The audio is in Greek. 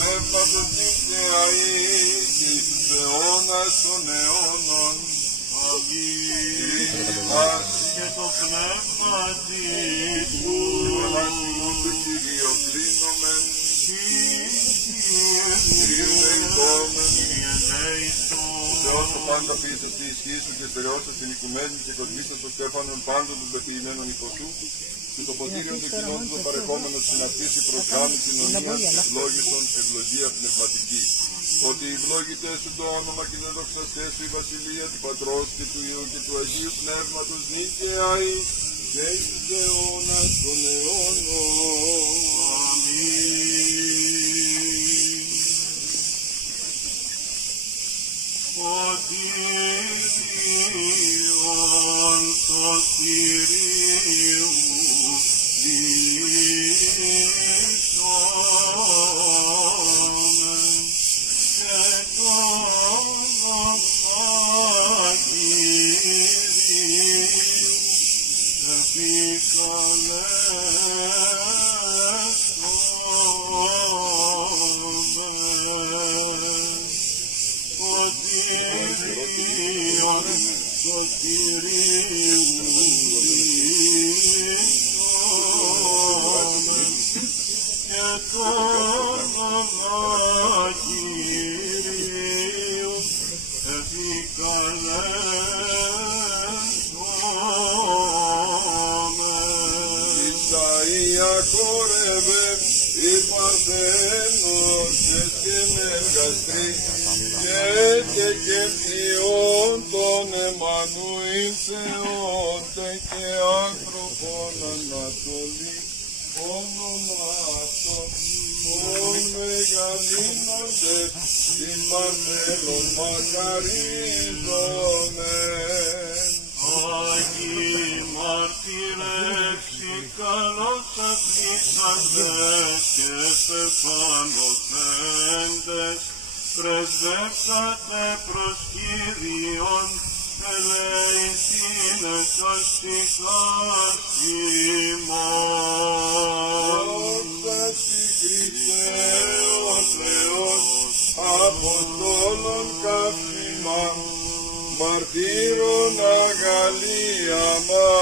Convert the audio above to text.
πνεύματος νύχια εις αιώνας των αιώνων. Αγίας και το πνεύμα του Κύριο κλείνομεν, Κύριε δεητόμεν, Θεός το πάντα πείσες στη ισχύ σου και στερεώσας την οικουμένη και κοσμήσας το στέφανον πάντων των πεποιημένων υποσού και το ποτήριο του κοινών του παρεχόμενο στην αρχή σου προσγάμει κοινωνία ευλόγησον ευλογία πνευματική. Ότι ευλόγητες σου το όνομα και να δοξαστές σου η βασιλεία του Πατρός και του Υιού και του Αγίου Πνεύματος νύχια και εις αιώνας των αιώνων. Σωτήριον σωτηρίου διεισόμεν και και ποιόν τον Εμμανουήλ Θεότε και άνθρωπον Ανατολή όνομα αυτόν ον μεγαλύνονται την μαρτέλων μακαρίζομεν. Άγιοι μάρτυρες, καλώς αφήσαντες και πεφανωθέντες, πρεσβεύσατε προς Κύριον, ελεησίνε σωστικάς ημών. Δόξα Χριστέ ο Θεός, Αποστόλων καύσιμα, μαρτύρων αγαλία μας.